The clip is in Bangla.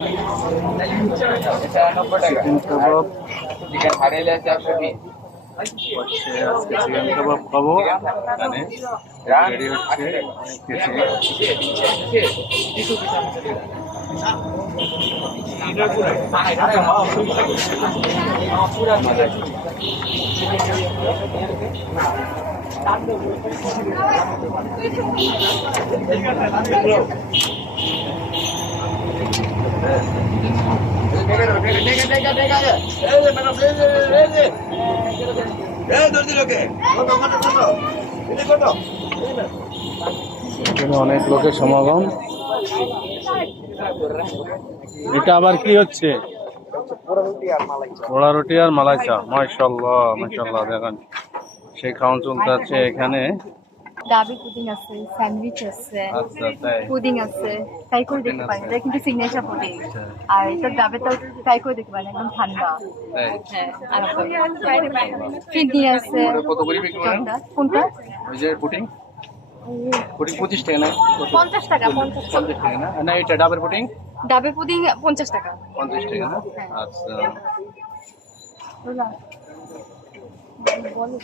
চিকেন কাবাব হচ্ছে, আজকে চিকেন কাবাব খাবো। এখানে রেডি হচ্ছে কিছু। এখানে অনেক লোকের সমাগম। এটা আবার কি হচ্ছে? পোড়া রুটি আর মালাই চা। মাশাআল্লাহ মাশাআল্লাহ, দেখেন সেই খাওয়ান চলতে আছে এখানে। ডাবে পুডিং আছে, স্যান্ডউইচ আছে, আচ্ছা তাই, পুডিং আছে, ট্রাই করে দেখতে পারেন। এটা কিন্তু সিগনেচার পুডিং। আর এটা ডাবে তো ট্রাই করে দেখতে পারেন, একদম ঠান্ডা। তাই হ্যাঁ, আর ফিরনি আছে। কত করে বিক্রি করেন? কোনটা? ওই যে পুডিং, পুডিং 25 টাকা না? 50 টাকা। 50 50 টাকা না? না এটা ডাবের পুডিং ডাবে পুডিং 50 টাকা। 50 টাকা না? আচ্ছা। বলো